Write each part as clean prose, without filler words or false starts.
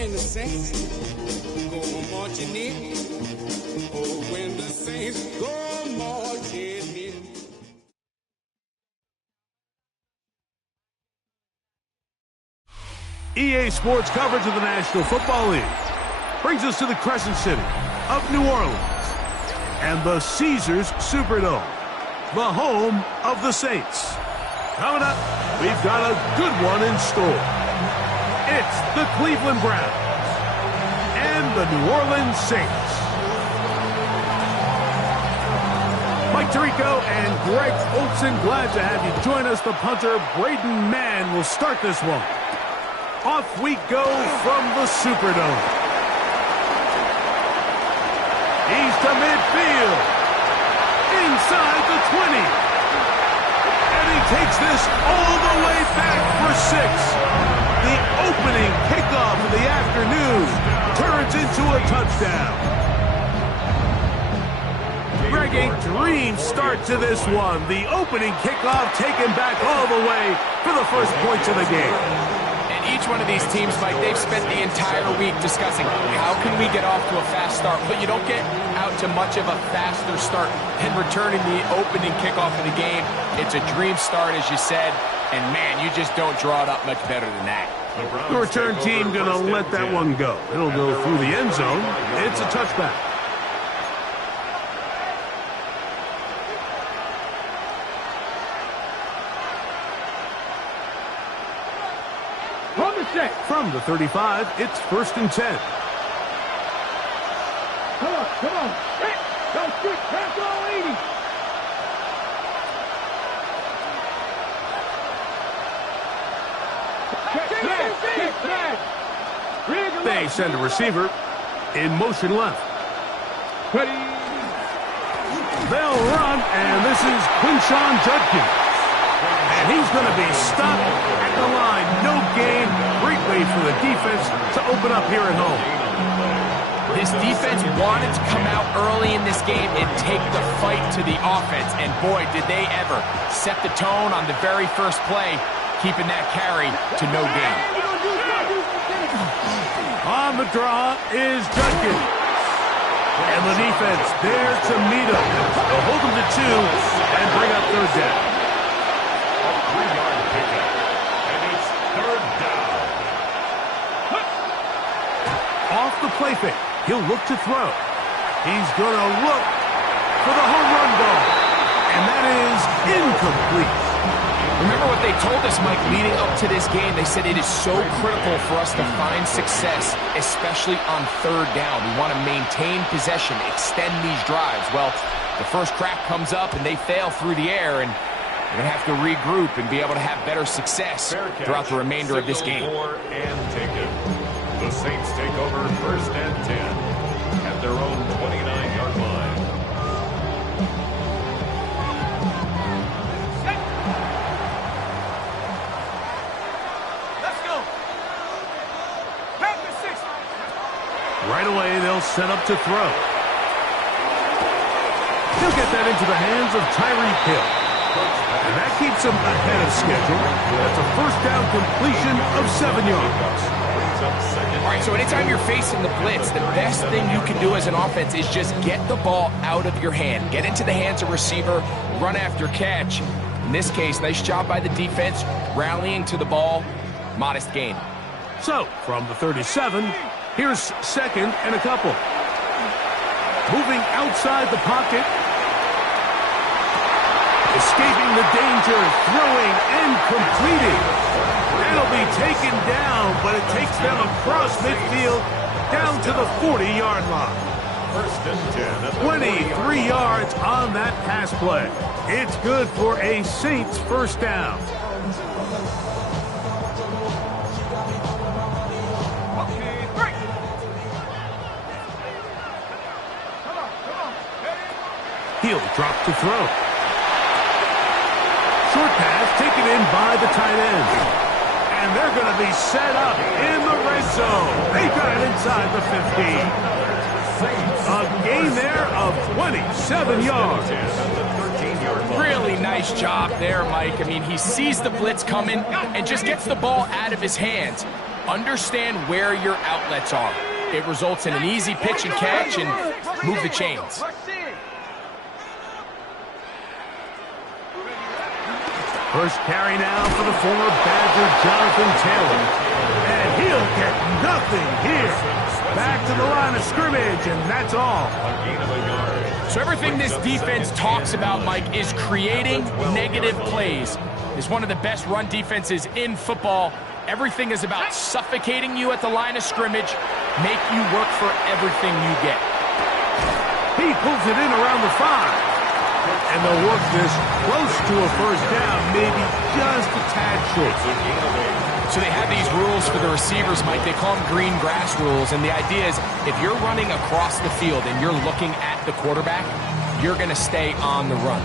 when the Saints go marching in. Oh, when the Saints go marching in. EA Sports coverage of the National Football League brings us to the Crescent City of New Orleans and the Caesars Superdome, the home of the Saints. Coming up, we've got a good one in store. It's the Cleveland Browns and the New Orleans Saints. Mike Tirico and Greg Olsen, glad to have you join us. The punter, Braden Mann, will start this one. Off we go from the Superdome. He's to midfield. Inside the 20. And he takes this all the way back for 6. The opening kickoff of the afternoon turns into a touchdown. Greg, a dream start to this one. The opening kickoff taken back all the way for the first points of the game. Each one of these teams, Mike, they've spent the entire week discussing how can we get off to a fast start, but you don't get out to much of a faster start than returning the opening kickoff of the game. It's a dream start, as you said, and man, you just don't draw it up much better than that. The return team going to let that one go. It'll go through the end zone. It's a touchback. From the 35, it's 1st and 10. Come on. Go shoot, pass all 80. They send a receiver in motion left. Ready. They'll run, and this is Quinshon Judkins. And he's going to be stopped at the line. No gain. Great way for the defense to open up here at home. This defense wanted to come out early in this game and take the fight to the offense. And boy, did they ever set the tone on the very first play, keeping that carry to no gain. On the draw is Judkins. And the defense there to meet him. They'll hold him to 2 and bring up 3rd down. Off the play fake, he'll look to throw. He's going to look for the home run ball. And that is incomplete. Remember what they told us, Mike, leading up to this game. They said it is so critical for us to find success, especially on 3rd down. We want to maintain possession, extend these drives. Well, the first crack comes up and they fail through the air, and they're going to have to regroup and be able to have better success throughout the remainder of this game. The Saints take over 1st and 10 at their own 29-yard line. Let's go. Pass the 6. Right away, they'll set up to throw. He'll get that into the hands of Tyreek Hill. And that keeps him ahead of schedule. That's a 1st down completion of 7 yards. All right, so anytime you're facing the blitz, the best thing you can do as an offense is just get the ball out of your hand. Get into the hands of receiver, run after catch. In this case, nice job by the defense, rallying to the ball, modest gain. So, from the 37, here's 2nd and a couple. Moving outside the pocket. Escaping the danger, throwing and completing. It'll be taken down, but it takes them across midfield down to the 40-yard line. 1st and 10. 23 yards on that pass play. It's good for a Saints 1st down. He'll drop to throw. Short pass taken in by the tight end. And they're going to be set up in the red zone. They got it inside the 15. A gain there of 27 yards. Really nice job there, Mike. I mean, he sees the blitz coming and just gets the ball out of his hands. Understand where your outlets are. It results in an easy pitch and catch and move the chains. First carry now for the former Badger, Jonathan Taylor. And he'll get nothing here. Back to the line of scrimmage, and that's all. So everything this defense talks about, Mike, is creating negative plays. It's one of the best run defenses in football. Everything is about suffocating you at the line of scrimmage, make you work for everything you get. He pulls it in around the 5. And they'll work this close to a first down, maybe just a tad short. So they have these rules for the receivers, Mike. They call them green grass rules. And the idea is if you're running across the field and you're looking at the quarterback, you're going to stay on the run.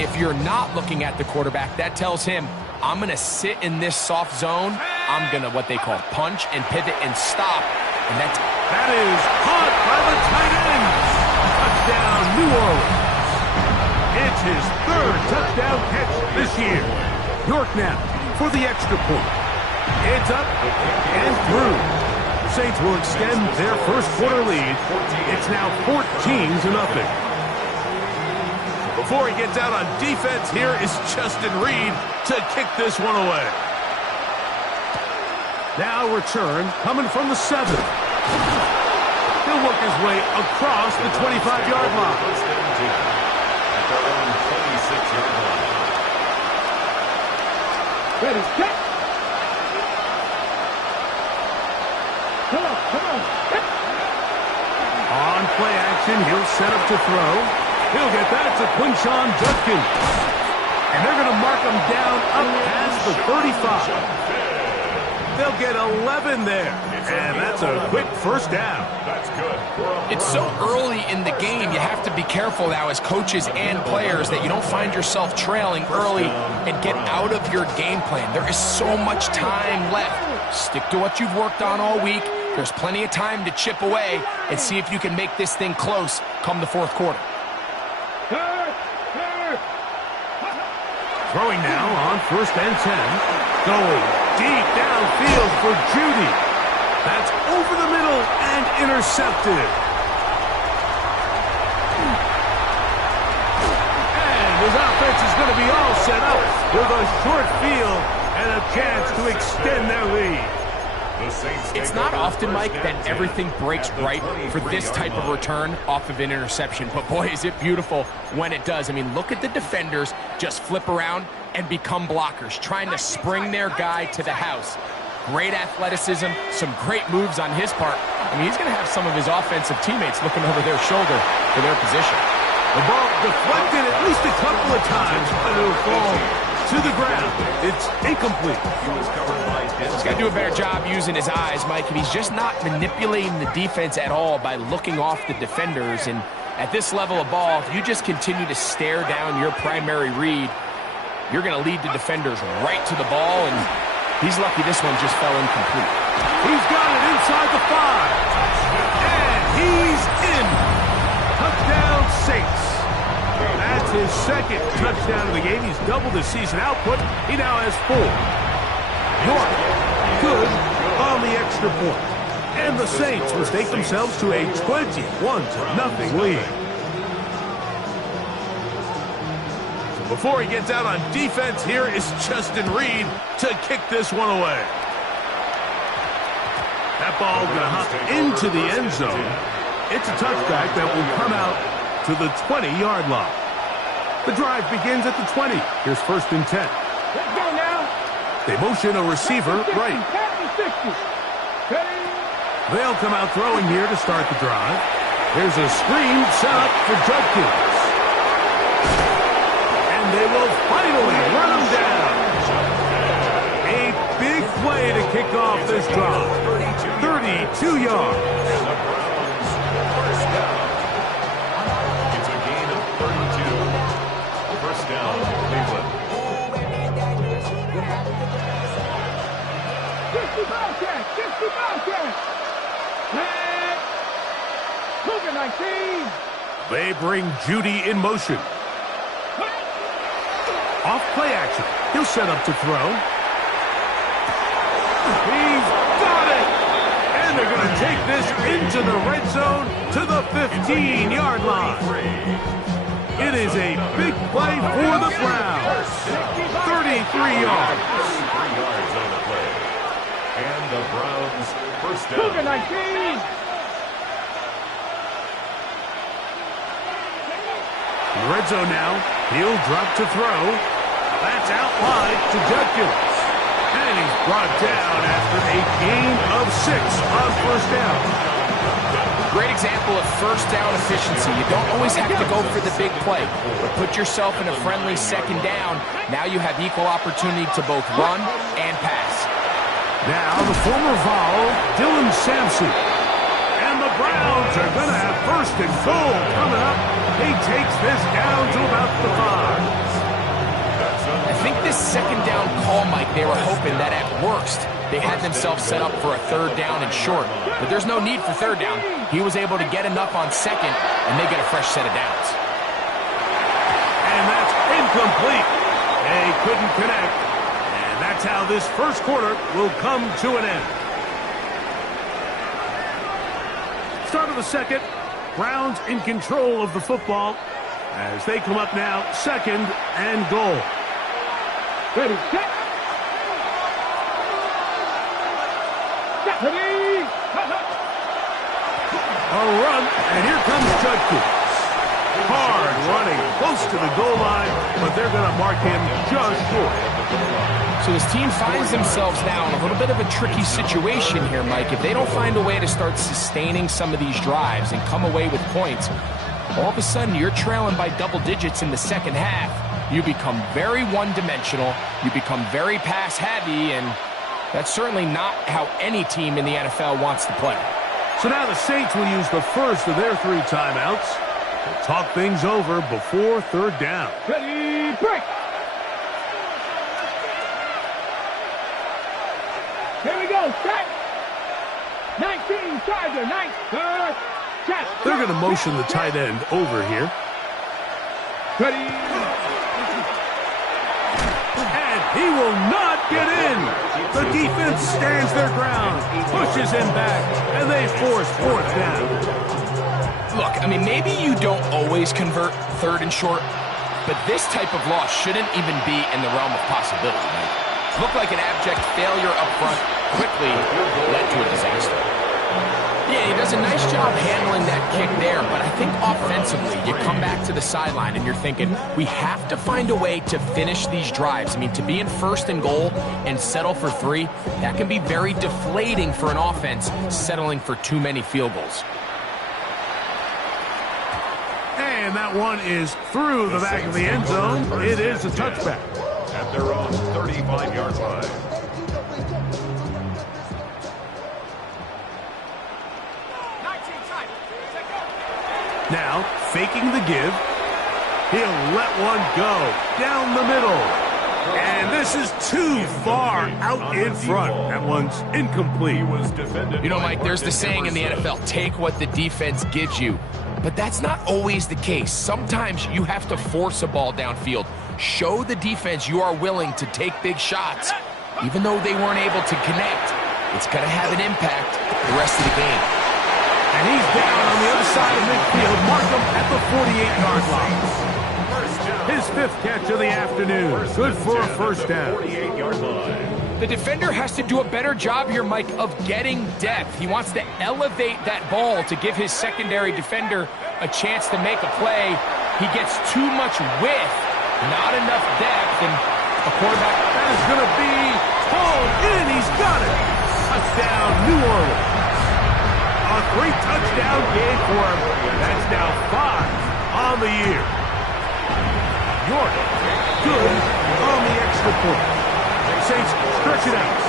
If you're not looking at the quarterback, that tells him, I'm going to sit in this soft zone. I'm going to what they call punch and pivot and stop. And that is caught by the tight end. Touchdown, New Orleans. It's his 3rd touchdown catch this year. York now for the extra point. It's up and through. The Saints will extend their first quarter lead. It's now 14-0. Before he gets out on defense, here is Justin Reed to kick this one away. Now return coming from the 7. He'll work his way across the 25-yard line. Ready, set. Come on. On play action, he'll set up to throw. He'll get that to Quinshon Judkins. And they're going to mark him down up past the 35. They'll get 11 there. And that's a quick first down. That's good. It's so early in the game, you have to be careful now as coaches and players that you don't find yourself trailing early and get out of your game plan. There is so much time left. Stick to what you've worked on all week. There's plenty of time to chip away and see if you can make this thing close come the 4th quarter. Throwing now on 1st and 10. Going deep downfield for Judy. That's over the middle and intercepted. And his offense is going to be all set up with a short field and a chance to extend their lead. It's not often, Mike, that everything breaks right for this type of return off of an interception. But boy, is it beautiful when it does. I mean, look at the defenders just flip around and become blockers, trying to spring their guy to the house. Great athleticism, some great moves on his part. I mean, he's going to have some of his offensive teammates looking over their shoulder for their position. The ball deflected at least a couple of times, but it'll fall to the ground. It's incomplete. He's got to do a better job using his eyes, Mike, and he's just not manipulating the defense at all by looking off the defenders. And at this level of ball, if you just continue to stare down your primary read, you're going to lead the defenders right to the ball, and he's lucky this one just fell incomplete. He's got it inside the 5. And he's in. Touchdown, Saints. That's his 2nd touchdown of the game. He's doubled his season output. He now has 4. York, good on the extra point. And the Saints will take themselves to a 21-0 lead. So before he gets out on defense, here is Justin Reed to kick this one away. That ball going to hop into the end zone. It's a touchback that will come out to the 20-yard line. The drive begins at the 20. Here's 1st and 10. Let's go now. They motion a receiver right. They'll come out throwing here to start the drive. There's a screen set up for Judkins. And they will finally run him down. A big play to kick off this drive. 32 yards. It's a gain of 32. First down, Cleveland. 60 Bobcats. Cougar 19. They bring Judy in motion. Off play action. He'll set up to throw. He's got take this into the red zone to the 15-yard line. It is a big play for the Browns. 33 yards. 33 yards on the play. And the Browns first down. 19. Red zone now. He'll drop to throw. That's out wide to Judkins. And he's brought down after a gain of 6 on first down. Great example of first down efficiency. You don't always have to go for the big play, but put yourself in a friendly second down. Now you have equal opportunity to both run and pass. Now the former Vol, Dylan Sampson. And the Browns are going to have first and goal coming up. He takes this down to about the 5. I think this second down call, Mike, they were hoping that at worst they had themselves set up for a third down and short. But there's no need for third down. He was able to get enough on second, and they get a fresh set of downs. And that's incomplete. They couldn't connect. And that's how this first quarter will come to an end. Start of the second. Browns in control of the football as they come up now, second and goal. Ready, set. Ready. A run, and here comes Judkins. Hard running, close to the goal line, but they're going to mark him just short. So his team finds themselves now in a little bit of a tricky situation here, Mike. If they don't find a way to start sustaining some of these drives and come away with points, all of a sudden you're trailing by double digits in the second half. You become very one-dimensional, you become very pass-heavy, and that's certainly not how any team in the NFL wants to play. So now the Saints will use the first of their 3 timeouts to talk things over before third down. Ready, break. Here we go, set. 19, Charger, 9, set. They're going to motion the tight end over here. Ready. And he will not get in. The defense stands their ground, pushes him back, and they force fourth down. Look, I mean, maybe you don't always convert third and short, but this type of loss shouldn't even be in the realm of possibility, right? Looked like an abject failure up front, quickly led to a disaster. Yeah, he does a nice job handling that kick there, but I think offensively, you come back to the sideline and you're thinking, we have to find a way to finish these drives. I mean, to be in first and goal and settle for 3, that can be very deflating for an offense settling for too many field goals. And that one is through the back of the end zone. It is a touchback. At their own 35-yard line. Now, faking the give. He'll let one go down the middle. And this is too far out in front. That one's incomplete. You know, Mike, there's the saying in the NFL, take what the defense gives you. But that's not always the case. Sometimes you have to force a ball downfield. Show the defense you are willing to take big shots. Even though they weren't able to connect, it's going to have an impact the rest of the game. And he's down on the other side of midfield. Mark him at the 48-yard line. His 5th catch of the afternoon. Good for a first down. 48-yard line. The defender has to do a better job here, Mike, of getting depth. He wants to elevate that ball to give his secondary defender a chance to make a play. He gets too much width, not enough depth, and a quarterback that is going to be pulled in. He's got it. Touchdown, New Orleans. A 3-touchdown game for him. That's now 5 on the year. York, good on the extra point. Saints stretch it out,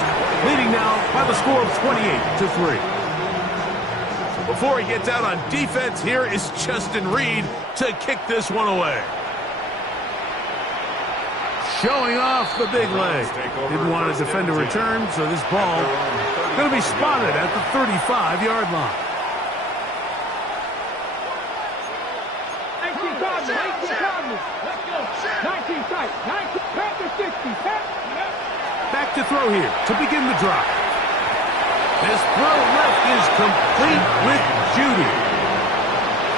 leading now by the score of 28-3. So before he gets out on defense, here is Justin Reed to kick this one away. Showing off the big leg. Didn't want to defend a return, so this ball going to be spotted at the 35-yard line. 19 Cardinals. 19 tight. 19 Panther 60. Back to throw here to begin the drive. This throw left is complete with Judy.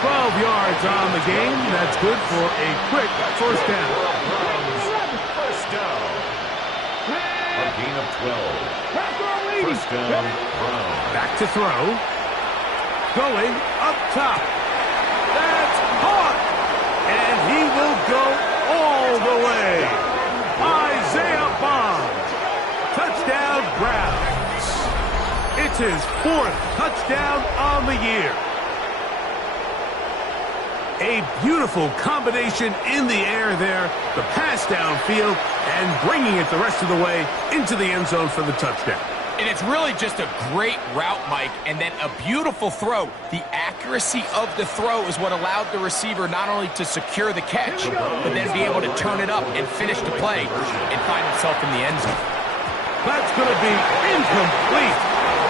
12 yards on the game. That's good for a quick first down. First down. A gain of 12. First down, Browns. Back to throw. Going up top. That's caught. And he will go all the way. Isaiah Bond. Touchdown, Browns. It's his 4th touchdown on the year. A beautiful combination in the air there. The pass downfield and bringing it the rest of the way into the end zone for the touchdown. And it's really just a great route, Mike, and then a beautiful throw. The accuracy of the throw is what allowed the receiver not only to secure the catch, but then be able to turn it up and finish the play and find himself in the end zone. That's going to be incomplete.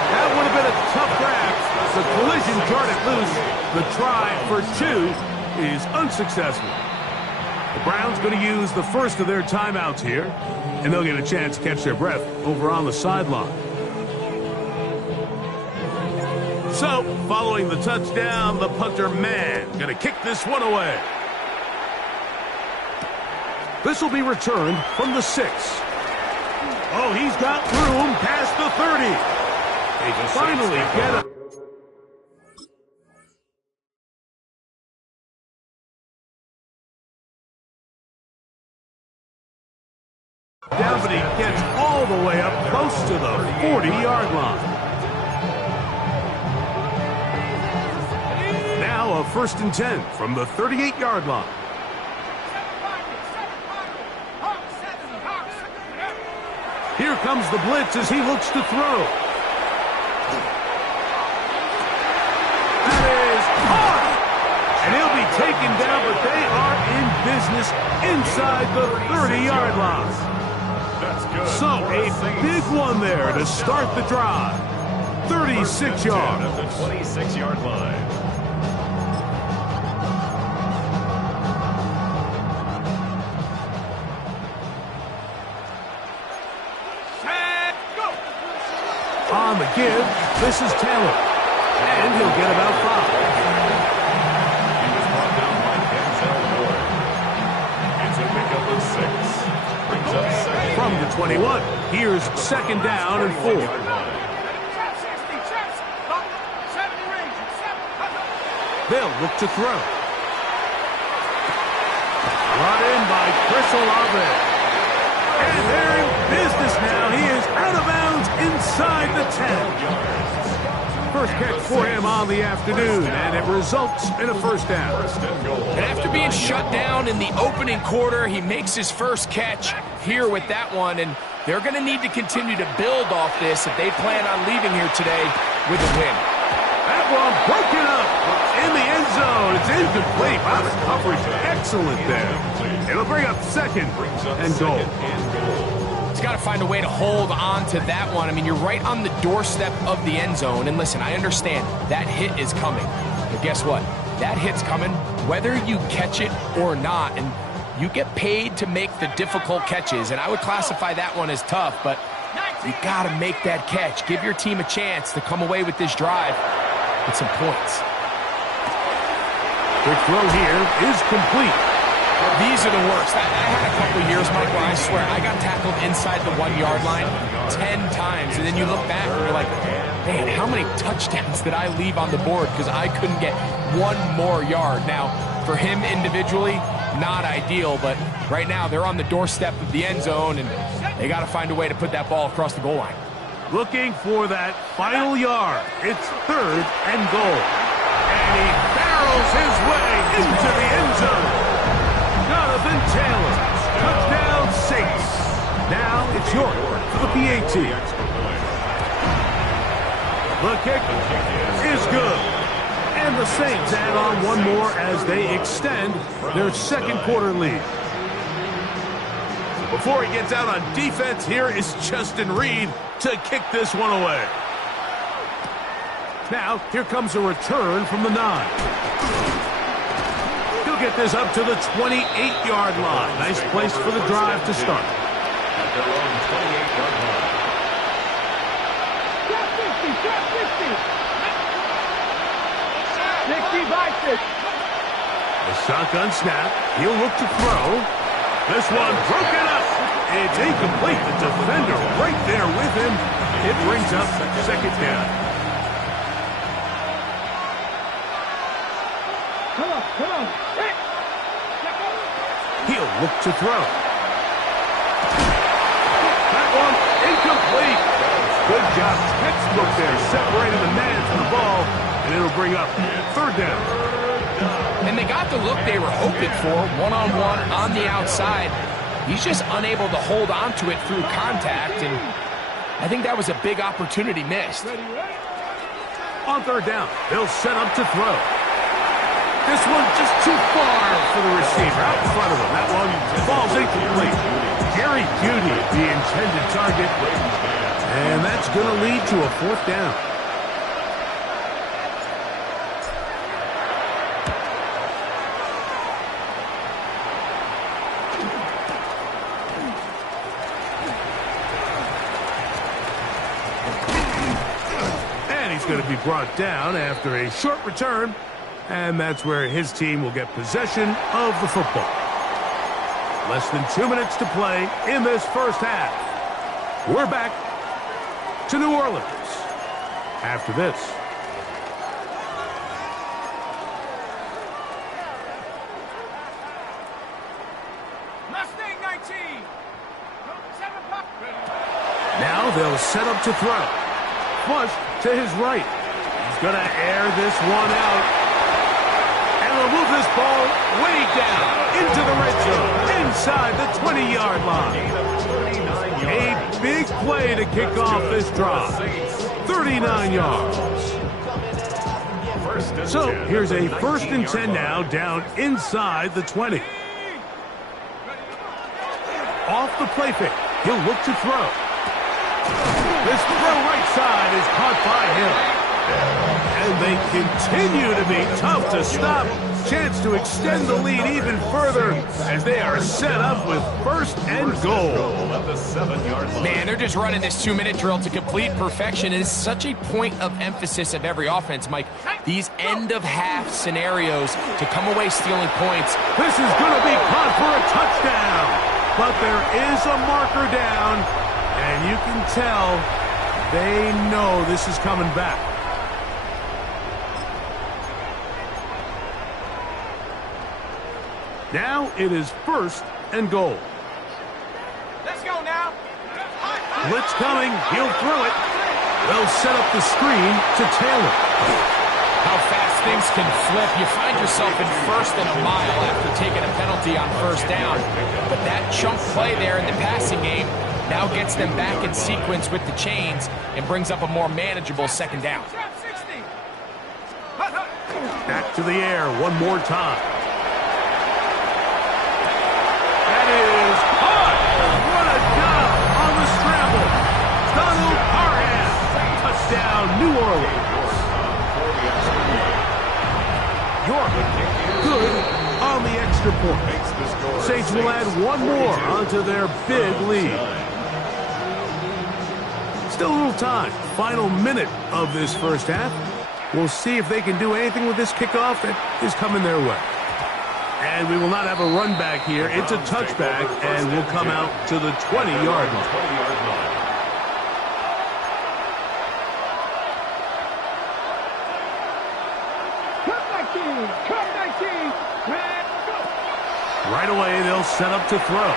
That would have been a tough grab. The collision turned it loose. The try for 2 is unsuccessful. The Browns going to use the first of their timeouts here, and they'll get a chance to catch their breath over on the sideline. So, following the touchdown, the punter man going to kick this one away. This will be returned from the 6. Oh, he's got room past the 30. They finally get it. Down, but he gets all the way up close to the 40-yard line. Now a 1st and 10 from the 38-yard line. Here comes the blitz as he looks to throw. That is caught! And he'll be taken down, but they are in business inside the 30-yard line. That's good. So, a big one there to start the drive. 36 yards. At the 26-yard line. Set, go! On the give, this is Taylor. And he'll get about 5. He was brought down by Denzel Ward. It's a pickup of 6. Brings up second. From the 21, here's 2nd down and 4. They'll look to throw. Brought in by Chris Olave. And they're in business now. He is out of bounds inside the 10. First catch for him on the afternoon, and it results in a first down. And after being shut down in the opening quarter, he makes his first catch here with that one, and they're going to need to continue to build off this if they plan on leaving here today with a win. That one broken up in the end zone. It's incomplete. Wow, the coverage excellent there. It'll bring up 2nd and goal. He's got to find a way to hold on to that one. I mean, you're right on the doorstep of the end zone. And listen, I understand that hit is coming. But guess what? That hit's coming whether you catch it or not. And you get paid to make the difficult catches. And I would classify that one as tough. But you got to make that catch. Give your team a chance to come away with this drive with some points. Quick throw here is complete. These are the worst. I had a couple of years, Mike, where I swear I got tackled inside the 1-yard line 10 times. And then you look back and you're like, man, how many touchdowns did I leave on the board because I couldn't get one more yard? Now, for him individually, not ideal, but right now they're on the doorstep of the end zone, and they got to find a way to put that ball across the goal line. Looking for that final yard. It's 3rd and goal. And he barrels his way into the end zone. Jonathan Taylor, touchdown Saints. Now it's York for the PAT. The kick is good. And the Saints add on one more as they extend their 2nd quarter lead. Before he gets out on defense, here is Justin Reed to kick this one away. Now, here comes a return from the 9. He'll get this up to the 28-yard line. Nice place for the drive to start. At their own 28-yard line. 60 by 6. The shotgun snap. He'll look to throw. This one broken up. It's incomplete. The defender right there with him. It brings up second down. Come on. Hit. He'll look to throw. That one incomplete. Good job. Textbook there. Separating the man from the ball. And it'll bring up third down. And they got the look they were hoping for, one-on-one on the outside. He's just unable to hold on to it through contact, and I think that was a big opportunity missed. On third down, they'll set up to throw. This one just too far for the receiver, out in front of him. That one falls incomplete. Jerry Jeudy, the intended target, and that's going to lead to a fourth down. Going to be brought down after a short return, and that's where his team will get possession of the football. Less than 2 minutes to play in this first half. We're back to New Orleans after this. Mustang 19. Now they'll set up to throw. Flush to his right. He's going to air this one out. And will move this ball way down into the red zone, inside the 20-yard line. A big play to kick off this drive. 39 yards. So here's a 1st and 10 now, down inside the 20. Off the play fake. He'll look to throw. This throw right side is caught by him. And they continue to be tough to stop. Chance to extend the lead even further as they are set up with 1st and goal. Man, they're just running this 2-minute drill to complete perfection. It is such a point of emphasis of every offense, Mike. These end-of-half scenarios to come away stealing points. This is going to be caught for a touchdown. But there is a marker down, and you can tell they know this is coming back. Now it is 1st and goal. Let's go now. Blitz coming. He'll throw it. They'll set up the screen to Taylor. How fast things can flip. You find yourself in 1st and a mile after taking a penalty on 1st down. But that chunk play there in the passing game now gets them back in sequence with the chains and brings up a more manageable 2nd down. Back to the air one more time. That is caught. What a job on the scramble. Donald Parham. Touchdown, New Orleans. York good on the extra point. Saints will add one more onto their big lead. Still a little time. Final minute of this first half. We'll see if they can do anything with this kickoff that is coming their way. And we will not have a run back here. It's a touchback, and we'll come out to the 20-yard line. Right away, they'll set up to throw.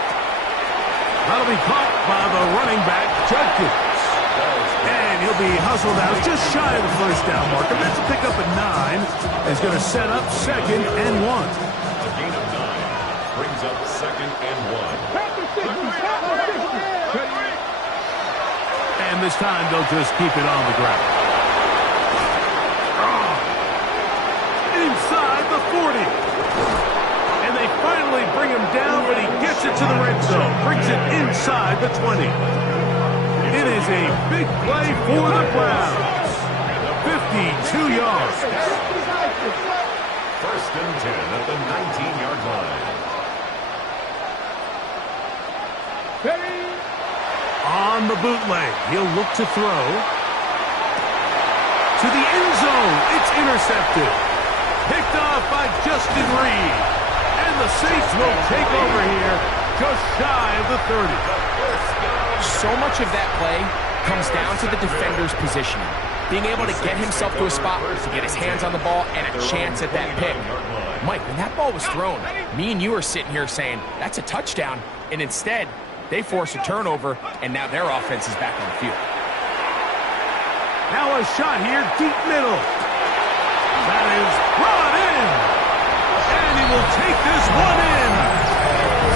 That'll be caught by the running back, Judkins. And he'll be hustled out just shy of the 1st down marker. That's a pickup at 9. Is going to set up 2nd and 1. A gain of 9 brings up 2nd and 1. And this time, they'll just keep it on the ground. Inside the 40. And they finally bring him down, but he gets it to the red zone. Brings it inside the 20. It is a big play for the Browns. 52 yards. 1st and 10 at the 19-yard line. On the bootleg, he'll look to throw. To the end zone, it's intercepted. Picked off by Justin Reed. And the Saints will take over here just shy of the 30. So much of that play comes down to the defender's positioning. Being able to get himself to a spot to get his hands on the ball and a chance at that pick. Mike, when that ball was thrown, me and you are sitting here saying, that's a touchdown. And instead, they force a turnover, and now their offense is back on the field. Now a shot here, deep middle. That is brought in. And he will take this one in.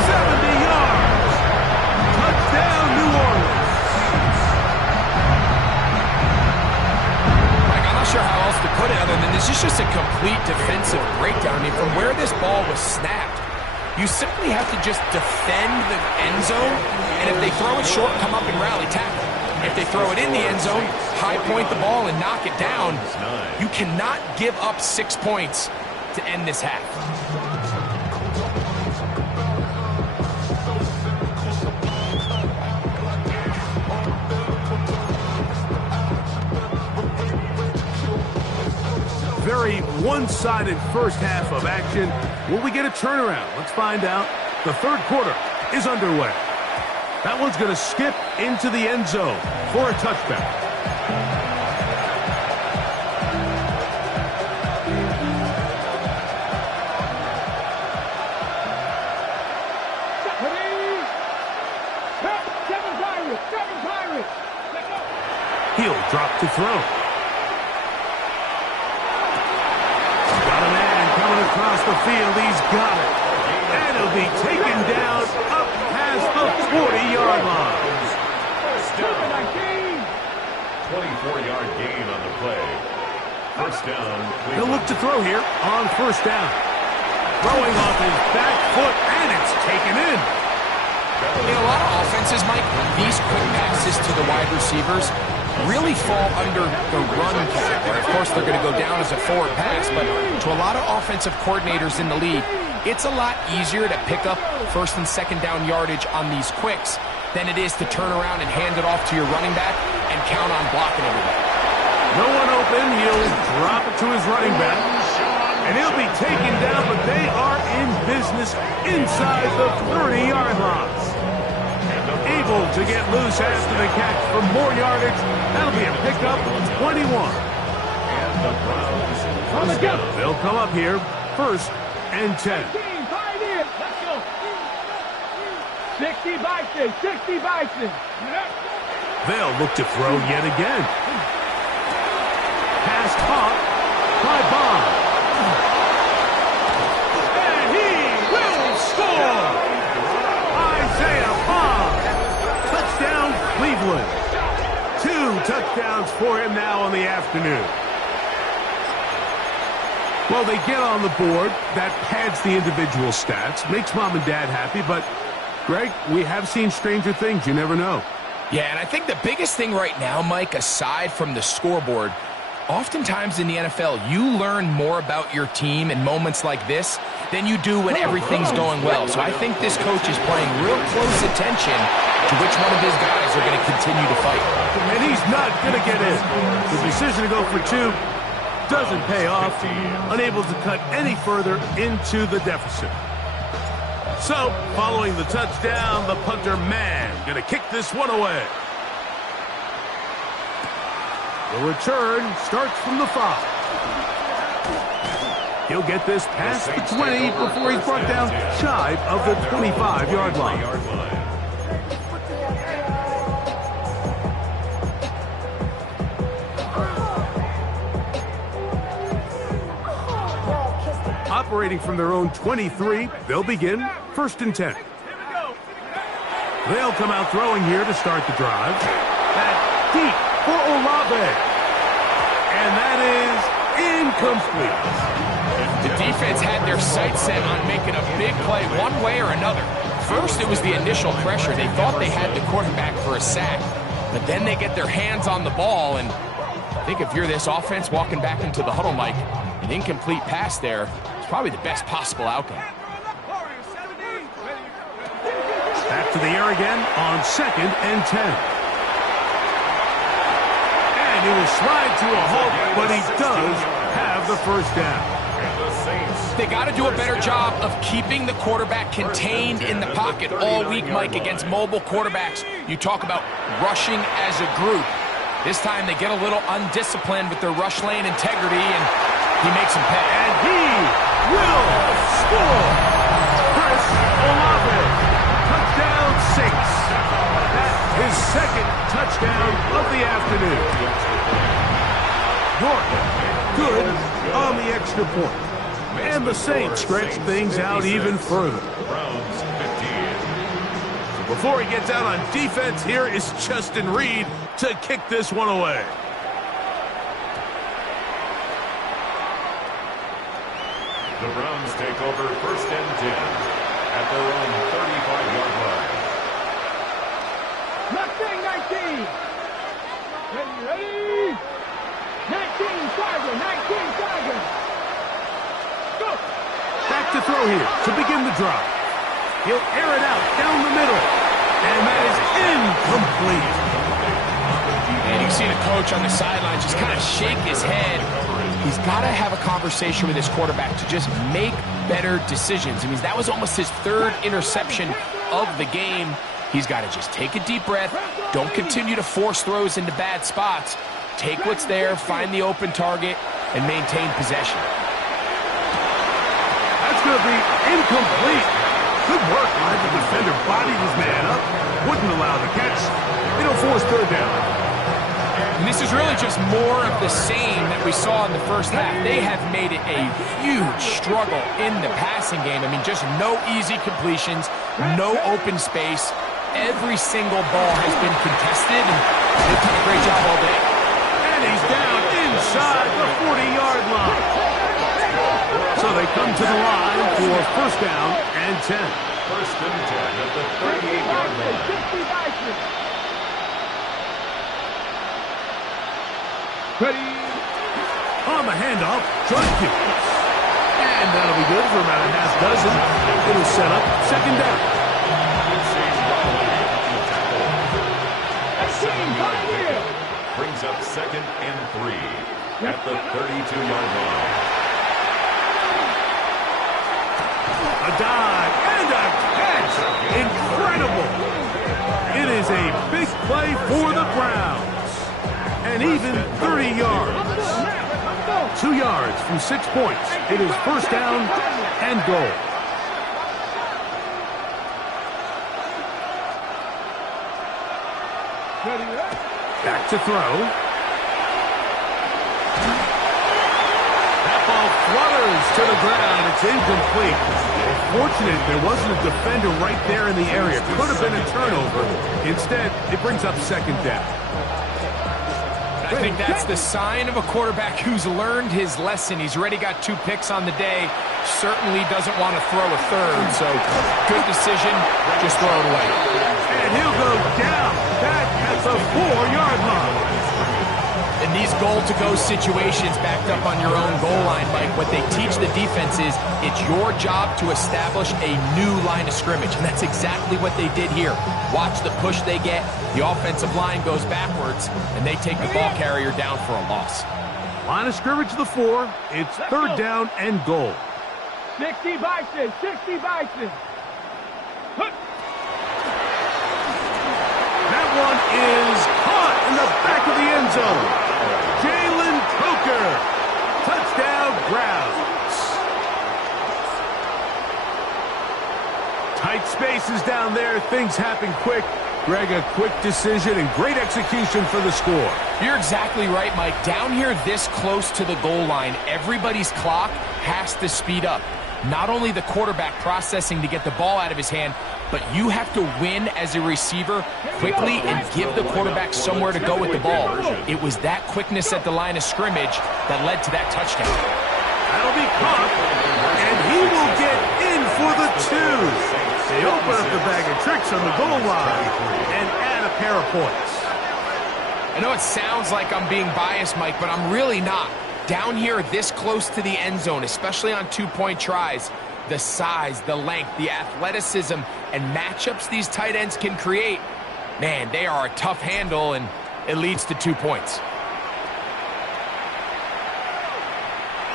70 yards. Touchdown, New Orleans. Mike, I'm not sure how else to put it other than this is just a complete defensive breakdown. I mean, from where this ball was snapped, you simply have to just defend the end zone, and if they throw it short, come up and rally tackle. If they throw it in the end zone, high point the ball and knock it down. You cannot give up 6 points to end this half. Very one-sided first half of action. Will we get a turnaround? Let's find out. The third quarter is underway. That one's going to skip into the end zone for a touchback. He'll drop to throw. Got a man coming across the field. He's got it. And he'll be taken down up past the 40-yard line. 24-yard gain on the play. First down. He'll look to throw here on first down. Throwing off his back foot, and it's taken in. In a lot of offenses, Mike, these quick passes to the wide receivers really fall under the run category. Of course, they're going to go down as a forward pass, but to a lot of offensive coordinators in the league, it's a lot easier to pick up first and second down yardage on these quicks than it is to turn around and hand it off to your running back and count on blocking everybody. No one open. He'll drop it to his running back, and he'll be taken down, but they are in business inside the 30-yard line. Able to get loose after the catch for more yardage. That'll be a pickup of 21. They'll come up here, first and 10. 60 Bison, 60 Bison. They'll look to throw yet again. Pass caught by Bond. And he will score! Isaiah Bond. Touchdown, Cleveland. 2 touchdowns for him now on the afternoon. Well, they get on the board. That pads the individual stats. Makes mom and dad happy, but Greg, we have seen stranger things. You never know. Yeah, and I think the biggest thing right now, Mike, aside from the scoreboard, oftentimes in the NFL, you learn more about your team in moments like this than you do when everything's going well. So I think this coach is paying real close attention to which one of his guys are going to continue to fight. And he's not going to get in. The decision to go for 2 doesn't pay off. Unable to cut any further into the deficit. So, following the touchdown, the punter man going to kick this one away. The return starts from the 5. He'll get this past the 20 before he's brought down shy of the 25-yard line. Operating from their own 23, they'll begin first and 10. They'll come out throwing here to start the drive. That deep for Olave. And that is incomplete. The defense had their sights set on making a big play one way or another. First, it was the initial pressure. They thought they had the quarterback for a sack. But then they get their hands on the ball, and I think if you're this offense walking back into the huddle, Mike, an incomplete pass there is probably the best possible outcome. Back to the air again on second and 10. And he will slide to a halt, but he does have the first down. They got to do a better job of keeping the quarterback contained in the pocket all week, Mike, against mobile quarterbacks. You talk about rushing as a group. This time they get a little undisciplined with their rush lane integrity, and he makes them pay. And he will score. Chris Olave, touchdown Saints. That's his second touchdown of the afternoon. York, good on the extra point. And the Saints stretch things out even further. Browns 15. Before he gets out on defense, here is Justin Reed to kick this one away. The Browns take over 1st and 10 at their own 35-yard line. Mustang 19. Ready? 19 Tiger, 19 Tiger. Go. Back to throw here to begin the drive. He'll air it out down the middle. And that is incomplete. And you see the coach on the sideline just kind of shake his head. He's got to have a conversation with his quarterback to just make better decisions. I mean, that was almost his 3rd interception of the game. He's got to just take a deep breath. Don't continue to force throws into bad spots. Take what's there, find the open target, and maintain possession. That's going to be incomplete. Good work. The defender bodied his man up. Wouldn't allow the catch. It'll force 3rd down. And this is really just more of the same that we saw in the first half. They have made it a huge struggle in the passing game. I mean, just no easy completions, no open space. Every single ball has been contested, and they've done a great job all day. And he's down inside the 40-yard line. So they come to the line for 1st down and 10. 1st and 10 at the 38-yard line. Ready? On the handoff, Judkins. And that'll be good for about a half dozen. It'll set up 2nd down. Brings up 2nd and 3 at the 32-yard line. A dive and a catch. Incredible. It is a big play for the Browns. And even 30 yards. 2 yards from 6 points. It is 1st down and goal. Back to throw. That ball flutters to the ground. It's incomplete. Fortunate there wasn't a defender right there in the area. Could have been a turnover. Instead, it brings up 2nd down. I think that's the sign of a quarterback who's learned his lesson. He's already got 2 picks on the day. Certainly doesn't want to throw a 3rd. So good decision. Just throw it away. And he'll go down back at the 4-yard line. In these goal-to-go situations backed up on your own goal line, Mike, what they teach the defense is it's your job to establish a new line of scrimmage, and that's exactly what they did here. Watch the push they get. The offensive line goes backwards, and they take the ball carrier down for a loss. Line of scrimmage to the 4. It's 3rd down and goal. 60 Bison, 60 Bison. That one is caught in the back of the end zone. Jalen Coker. Touchdown, Browns. Tight spaces down there. Things happen quick. Greg, a quick decision and great execution for the score. You're exactly right, Mike. Down here this close to the goal line, everybody's clock has to speed up. Not only the quarterback processing to get the ball out of his hand, but you have to win as a receiver quickly and give the quarterback somewhere to go with the ball. It was that quickness at the line of scrimmage that led to that touchdown. That'll be caught, and he will get in for the 2. They open up the bag of tricks on the goal line and add a pair of points. I know it sounds like I'm being biased, Mike, but I'm really not. Down here this close to the end zone, especially on 2-point tries, the size, the length, the athleticism, and matchups these tight ends can create, man, they are a tough handle, and it leads to 2 points.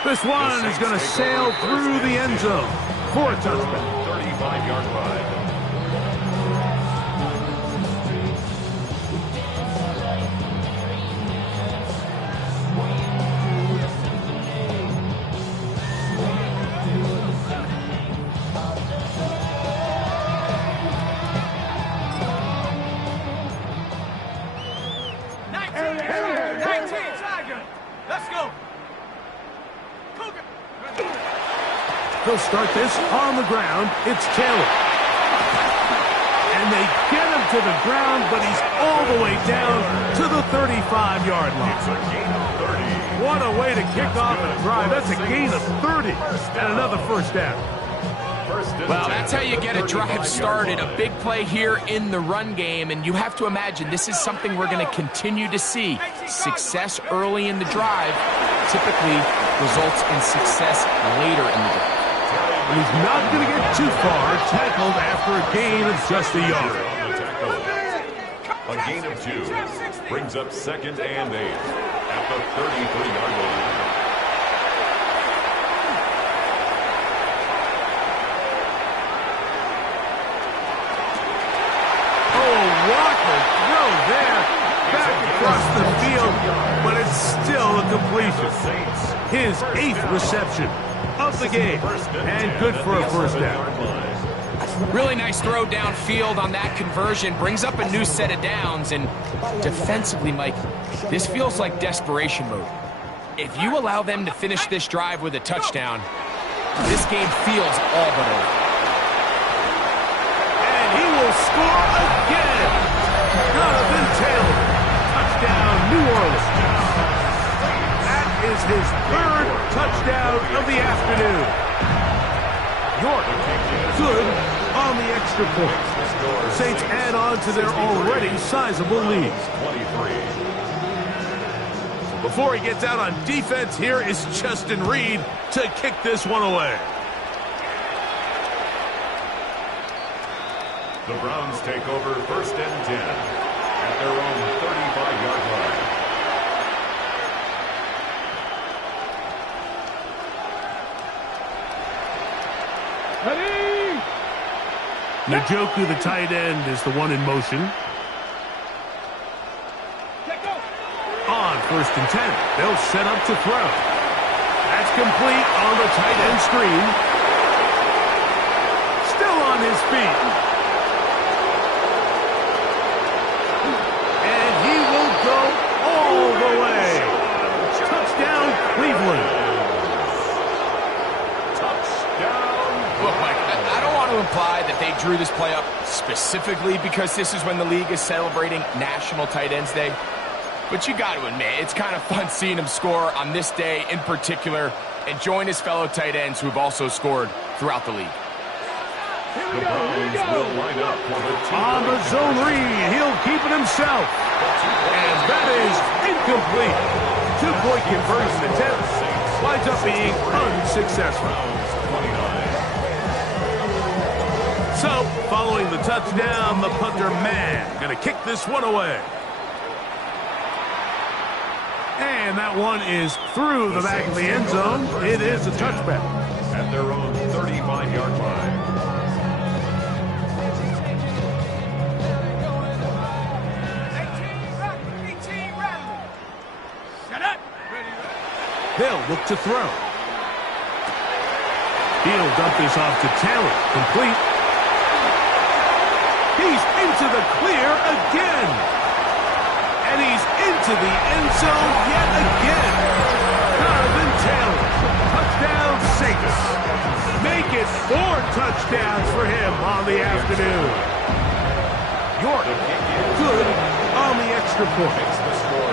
This one is going to sail through the end zone for a touchback. 35-yard line. They'll start this on the ground. It's Taylor. And they get him to the ground, but he's all the way down to the 35-yard line. It's a gain of 30. What a way to kick off a drive. That's a gain of 30 and another first down. Well, that's how you get a drive started. A big play here in the run game, and you have to imagine this is something we're going to continue to see. Success early in the drive typically results in success later in the drive. And he's not going to get too far, tackled after a gain of just a yard. A gain of 2 brings up 2nd and 8 at the 33-yard line. Oh, Walker throw there, back across the field, but it's still a completion. His 8th reception of the game, and good for a first down. Really nice throw downfield on that conversion. Brings up a new set of downs, and defensively, Mike, this feels like desperation mode. If you allow them to finish this drive with a touchdown, this game feels all but over. And he will score again. Jonathan Taylor, touchdown New Orleans. Is his 3rd touchdown of the afternoon. York, good on the extra point. The Saints add on to their already sizable lead. Before he gets out on defense, here is Justin Reed to kick this one away. The Browns take over 1st and 10 at their own 35-yard line. Njoku, the tight end, is the one in motion. On 1st and 10, they'll set up to throw. That's complete on the tight end screen. Still on his feet. And he will go all the way. Touchdown, Cleveland. To imply that they drew this play up specifically because this is when the league is celebrating National Tight Ends Day. But you got to admit, it's kind of fun seeing him score on this day in particular and join his fellow tight ends who have also scored throughout the league. The Browns will line up for the on the zone read. He'll keep it himself. And that is incomplete. 2-point conversion attempt winds up being unsuccessful. So, following the touchdown, the punter man going to kick this one away. And that one is through the back of the end zone. It is a touchback. At their own 35-yard line. They'll look to throw. He'll dump this off to Taylor. Complete. He's into the clear again. And he's into the end zone yet again. Jonathan Taylor. Touchdown Saints. Make it 4 touchdowns for him on the afternoon. York, good on the extra point.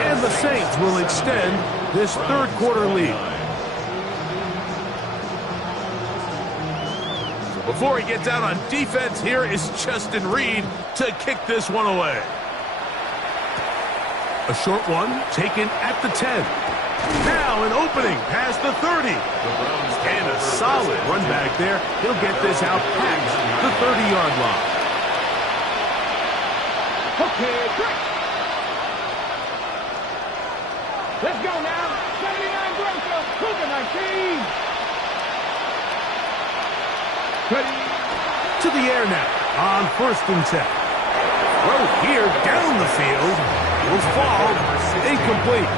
And the Saints will extend this 3rd quarter lead. Before he gets out on defense, here is Justin Reed to kick this one away. A short one taken at the 10. Now an opening past the 30. And a solid run back there. He'll get this out past the 30-yard line. Okay, great. Let's go now. 79 Bronco. Cougar team. Ready. To the air now on 1st and 10. Throw here down the field. Will fall incomplete.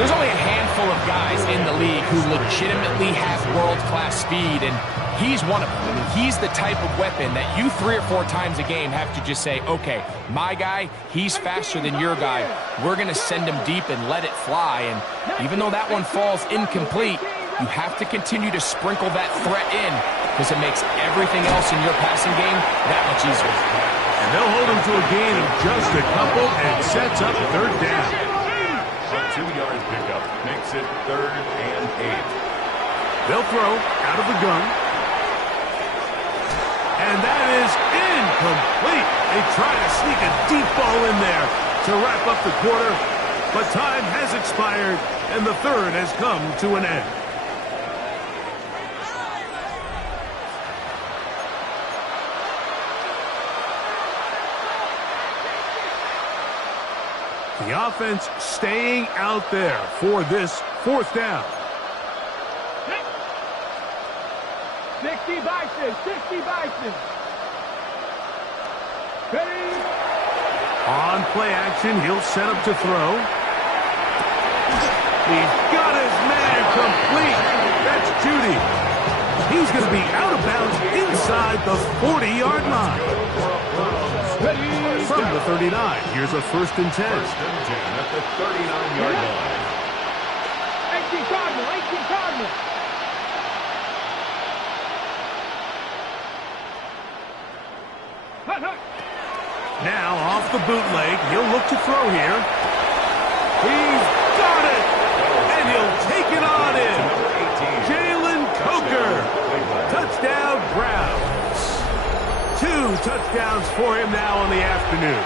There's only a handful of guys in the league who legitimately have world-class speed, and he's one of them. I mean, he's the type of weapon that you 3 or 4 times a game have to just say, okay, my guy, he's faster than your guy. We're going to send him deep and let it fly. And even though that one falls incomplete, you have to continue to sprinkle that threat in because it makes everything else in your passing game that much easier. And they'll hold him to a gain of just a couple and sets up 3rd down. A 2-yard pickup makes it 3rd and 8. They'll throw out of the gun. And that is incomplete. They try to sneak a deep ball in there to wrap up the quarter, but time has expired, and the 3rd has come to an end. The offense staying out there for this 4th down. 60 Bison, 60 Bison. Ready. On play action, he'll set up to throw. He's got his man complete. That's Judy. He's going to be out of bounds inside the 40-yard line. From the 39, here's a 1st and 10. 1st and 10 at the 39-yard line. 18 Cardinal, 18 Cardinal. Now off the bootleg, he'll look to throw here. He's got it! And he'll take it on in. Jalen Coker. Touchdown Browns. 2 touchdowns for him now on the afternoon.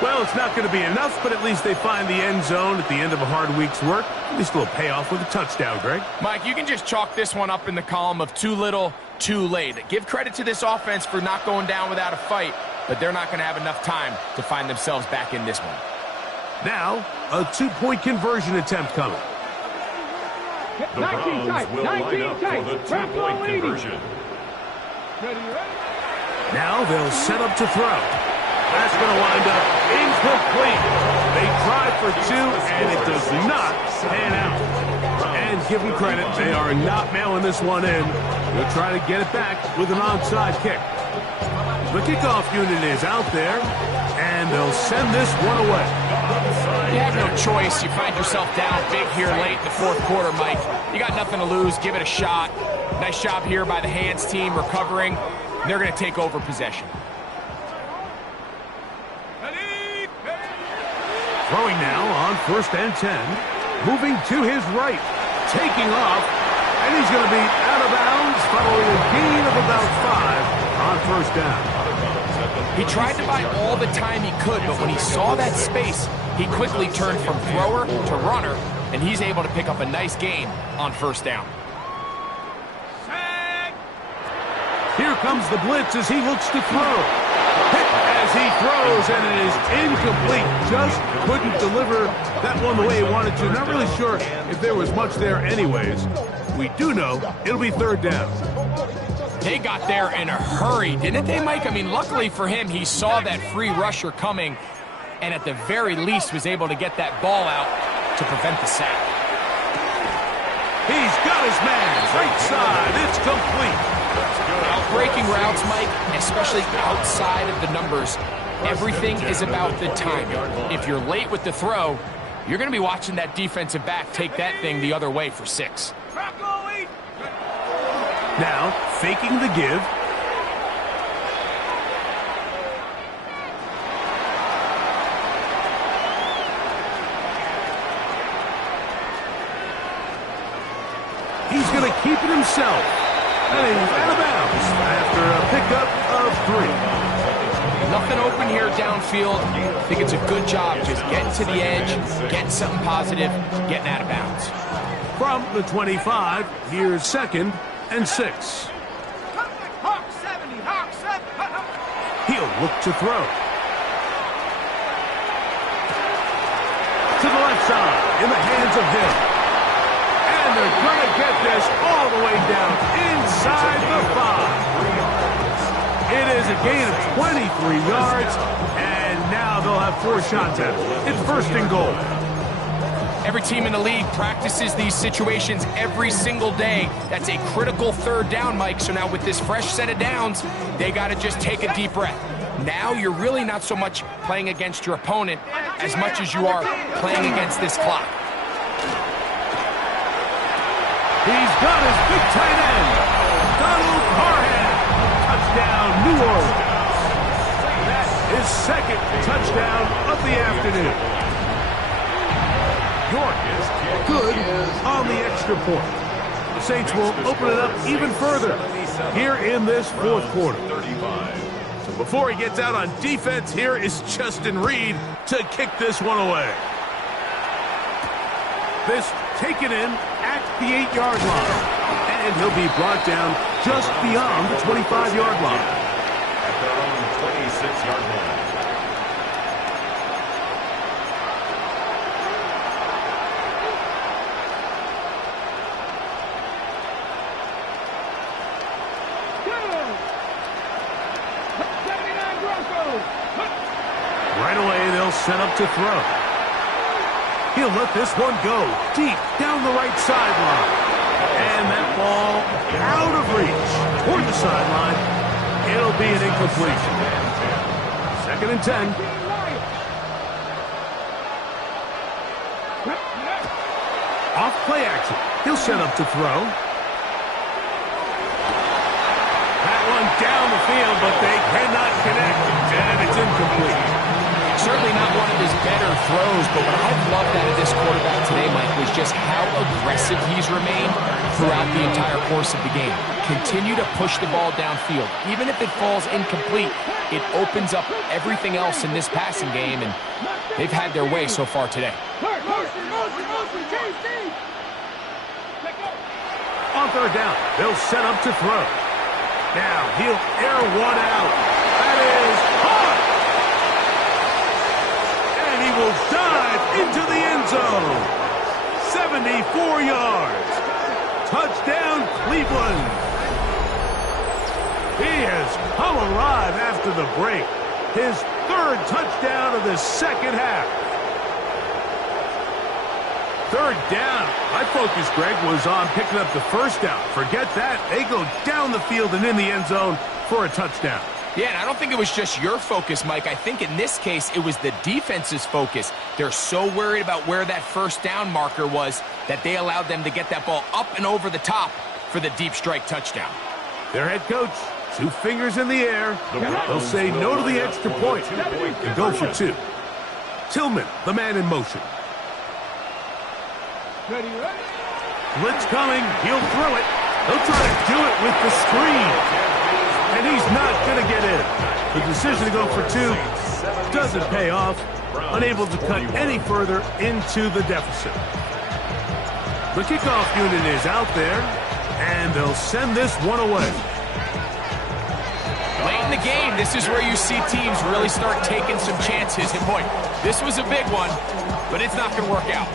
Well, it's not going to be enough, but at least they find the end zone at the end of a hard week's work. At least a little payoff with a touchdown, Greg. Mike, you can just chalk this one up in the column of too little, too late. Give credit to this offense for not going down without a fight, but they're not going to have enough time to find themselves back in this one. Now, a 2-point conversion attempt coming. The Browns will line up for the 2-point conversion. Ready. Now they'll set up to throw. That's going to wind up incomplete. They try for 2, and it does not pan out. And give them credit, they are not mailing this one in. They'll try to get it back with an onside kick. The kickoff unit is out there, and they'll send this one away. You have no choice. You find yourself down big here late in the 4th quarter, Mike. You got nothing to lose. Give it a shot. Nice job here by the hands team recovering. They're going to take over possession. Throwing now on 1st and 10. Moving to his right. Taking off. And he's going to be out of bounds following a gain of about 5 on 1st down. He tried to buy all the time he could, but when he saw that space, he quickly turned from thrower to runner, and he's able to pick up a nice gain on 1st down. Here comes the blitz as he looks to throw. Hit as he throws, and it is incomplete. Just couldn't deliver that one the way he wanted to. Not really sure if there was much there anyways. We do know it'll be 3rd down. They got there in a hurry, didn't they, Mike? I mean, luckily for him, he saw that free rusher coming, and at the very least was able to get that ball out to prevent the sack. He's got his man. Right side. It's complete. Breaking routes, Mike, especially outside of the numbers, everything is about the timing. If you're late with the throw, you're going to be watching that defensive back take that thing the other way for 6. Now, faking the give. He's going to keep it himself. And he's out of bounds after a pickup of 3. Nothing open here downfield. I think it's a good job just getting to the edge, getting something positive, getting out of bounds. From the 25, here's 2nd and 6. Hawk 70, Hawk 7. He'll look to throw. To the left side, in the hands of Hill. And they're going to get this all the way down inside the 5. It is a gain of 23 yards, and now they'll have 4 shots at it. It's first and goal. Every team in the league practices these situations every single day. That's a critical third down, Mike. So now with this fresh set of downs, they got to just take a deep breath. Now you're really not so much playing against your opponent as much as you are playing against this clock. He's got his big tight end, Donald Parham. Touchdown, New Orleans. His second touchdown of the afternoon. York is good on the extra point. The Saints will open it up even further here in this fourth quarter. So before he gets out on defense, here is Justin Reed to kick this one away. This taken in at the 8-yard line. And he'll be brought down just beyond the 25-yard line. At their own 26-yard line. Right away, they'll set up to throw. He'll let this one go deep down the right sideline. And that ball out of reach toward the sideline. It'll be an incompletion. 2nd and 10. Off play action. He'll set up to throw. That one down the field, but they cannot connect. And it's incomplete. Certainly not one of his better throws, but what I've loved out of this quarterback today, Mike, was just how aggressive he's remained throughout the entire course of the game. Continue to push the ball downfield. Even if it falls incomplete, it opens up everything else in this passing game, and they've had their way so far today. On 3rd down, they'll set up to throw. Now he'll air one out. That is hot! And he will dive into the end zone. 74 yards. Touchdown, Cleveland. He has come alive after the break. His 3rd touchdown of the second half. 3rd down. My focus, Greg, was on picking up the 1st down. Forget that. They go down the field and in the end zone for a touchdown. Yeah, and I don't think it was just your focus, Mike. I think in this case, it was the defense's focus. They're so worried about where that 1st down marker was that they allowed them to get that ball up and over the top for the deep strike touchdown. Their head coach, 2 fingers in the air. They'll say no to the extra point and go for 2. Tillman, the man in motion. Blitz coming. He'll throw it. He'll try to do it with the screen. And he's not going to get in. The decision to go for 2 doesn't pay off. Unable to cut any further into the deficit. The kickoff unit is out there, and they'll send this one away. Late in the game, this is where you see teams really start taking some chances. And boy, this was a big one, but it's not going to work out.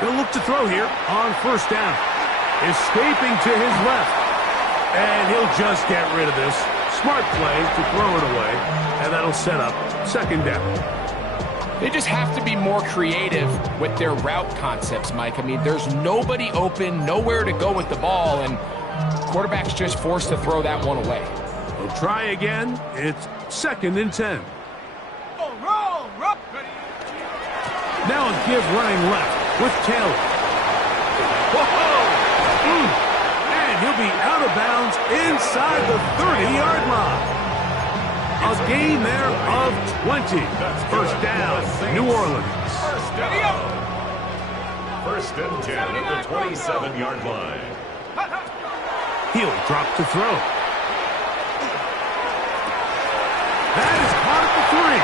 He'll look to throw here on 1st down. Escaping to his left. And he'll just get rid of this. Smart play to throw it away. And that'll set up 2nd down. They just have to be more creative with their route concepts, Mike. I mean, there's nobody open, nowhere to go with the ball, and quarterback's just forced to throw that one away. We'll try again. It's 2nd and 10. Now a give running left with Taylor. Whoa! And he'll be out of bounds inside the 30-yard line. A gain there of 20. 1st down, New Orleans. 1st and 10 at the 27-yard line. He'll drop to throw. That is caught at the 3.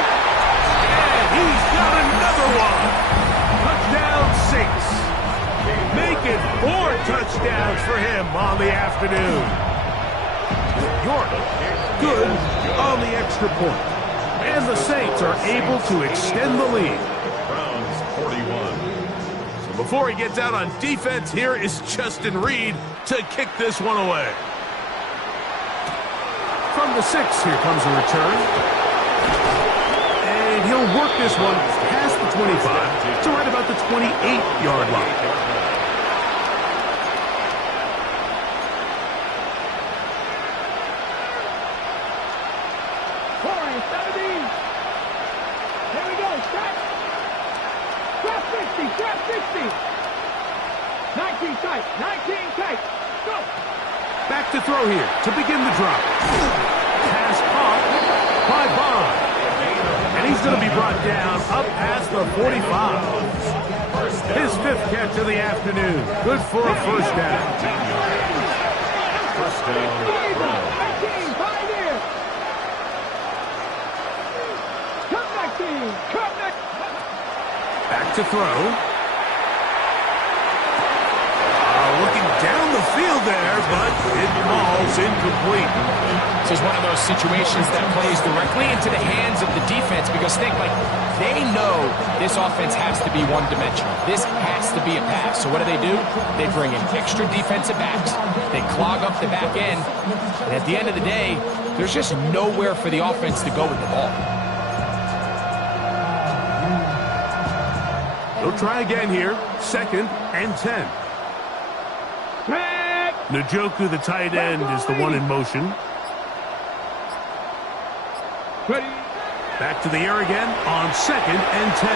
And he's got another one. good on the extra point. And the Saints are able to extend the lead. Browns 41. So before he gets out on defense, here is Justin Reed to kick this one away. From the 6, here comes a return. And he'll work this one past the 25 to right about the 28-yard line. 19 tight, 19 tight, go! Back to throw here to begin the drop. Pass caught by Bond. And he's going to be brought down up past the 45. His 5th catch of the afternoon. Good for a first down. First down, Browns. 19, 5 here! Come back, team! Come back! Back to throw. Looking down the field there, but it falls incomplete. This is one of those situations that plays directly into the hands of the defense because think like they know this offense has to be one-dimensional. This has to be a pass. So what do? They bring in extra defensive backs. They clog up the back end. And at the end of the day, there's just nowhere for the offense to go with the ball. They'll try again here. 2nd and 10. Njoku, the tight end, is the one in motion. Ready? Back to the air again on 2nd and 10.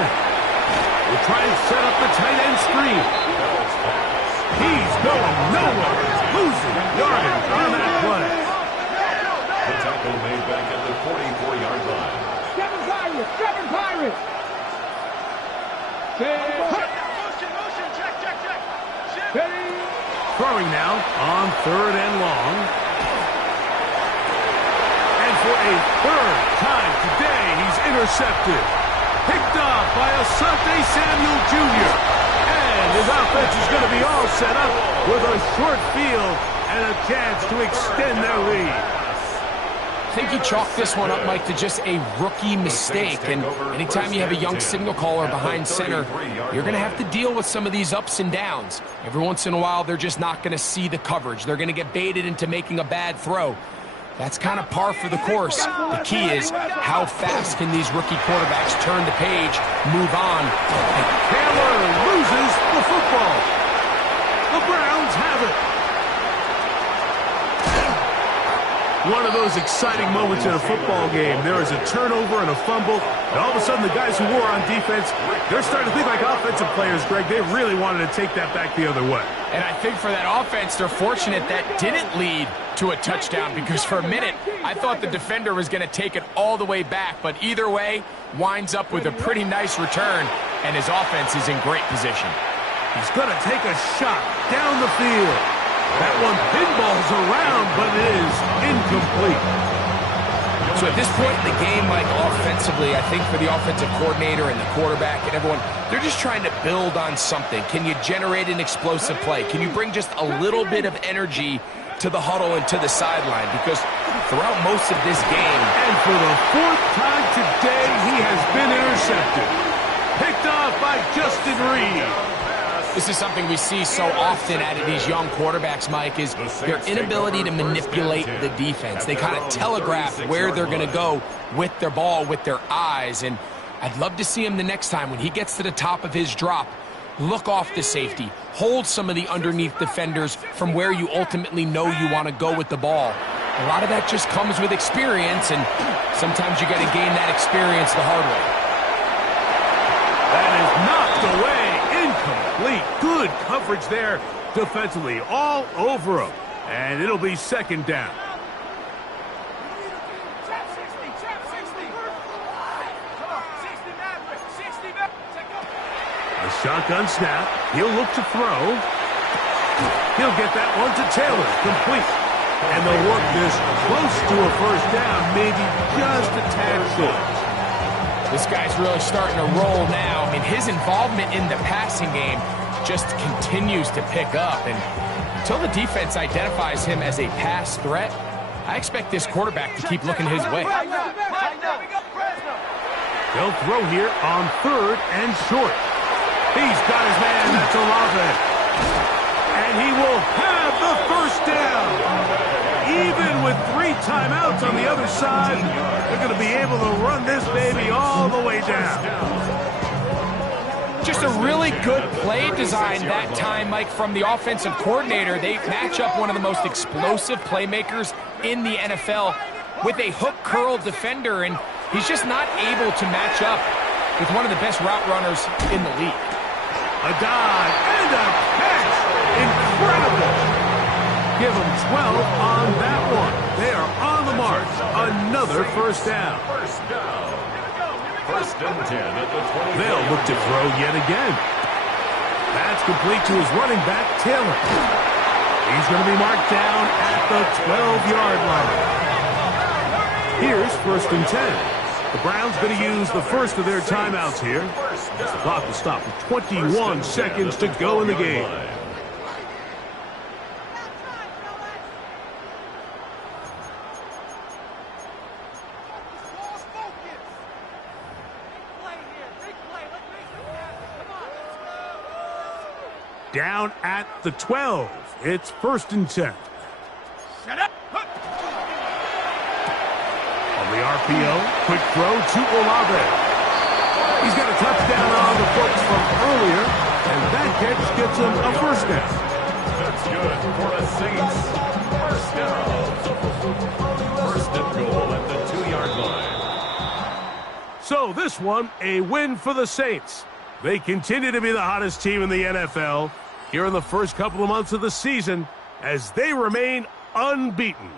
We'll try and set up the tight end screen. He's going nowhere. Losing yardage on that play. The tackle made back at the 44-yard line. 7 Pirates! 7 Pirates! Motion, check. Ready? Throwing now on 3rd and long. And for a 3rd time today, he's intercepted. Picked off by Asante Samuel Jr. And his offense is going to be all set up with a short field and a chance to extend their lead. I think you chalk this one up, Mike, to just a rookie mistake. And anytime you have a young signal caller behind center, you're going to have to deal with some of these ups and downs. Every once in a while, they're just not going to see the coverage. They're going to get baited into making a bad throw. That's kind of par for the course. The key is how fast can these rookie quarterbacks turn the page, move on. And Taylor loses the football. The Browns have it. One of those exciting moments in a football game. There is a turnover and a fumble, and all of a sudden the guys who were on defense, they're starting to think like offensive players, Greg. They really wanted to take that back the other way. And I think for that offense, they're fortunate that didn't lead to a touchdown because for a minute, I thought the defender was going to take it all the way back. But either way, winds up with a pretty nice return, and his offense is in great position. He's going to take a shot down the field. That one pinballs around, but it is incomplete. So at this point in the game, Mike, offensively, I think for the offensive coordinator and the quarterback and everyone, they're just trying to build on something. Can you generate an explosive play? Can you bring just a little bit of energy to the huddle and to the sideline? Because throughout most of this game, and for the 4th time today, he has been intercepted. Picked off by Justin Reed. this is something we see so often out of these young quarterbacks, Mike, is their inability to manipulate the defense. They kind of telegraph where they're going to go with their ball, with their eyes. And I'd love to see him the next time when he gets to the top of his drop. Look off the safety. Hold some of the underneath defenders from where you ultimately know you want to go with the ball. A lot of that just comes with experience, and sometimes you got to gain that experience the hard way. That is knocked away. Incomplete. Good coverage there defensively. All over him. And it'll be second down. A shotgun snap. He'll look to throw. He'll get that one to Taylor. Complete. And they'll work this close to a first down, maybe just a tad short. This guy's really starting to roll now. I mean, his involvement in the passing game just continues to pick up. And until the defense identifies him as a pass threat, I expect this quarterback to keep looking his way. They'll throw here on 3rd and short. He's got his man. That's Olave. And he will have the first down. Even with 3 timeouts on the other side, they're going to be able to run this baby all the way down. Just a really good play design that time, Mike, from the offensive coordinator. They match up one of the most explosive playmakers in the NFL with a hook curl defender, and he's just not able to match up with one of the best route runners in the league. A dive and a catch. Incredible. Give them 12 on that one. They are on the march. Another first down. First and 10 at the 20. They'll look to throw yet again. That's complete to his running back, Taylor. He's going to be marked down at the 12-yard line. Here's first and 10. The Browns going to use the first of their timeouts here. The clock will stop with 21 seconds to go in the game. Down at the 12. It's first and 10. On the RPO, quick throw to Olave. He's got a touchdown on the books from earlier, and that catch gets him a first down. That's good for a Saints. First down. First and goal at the 2-yard line. So this one, a win for the Saints. They continue to be the hottest team in the NFL here in the first couple of months of the season as they remain unbeaten.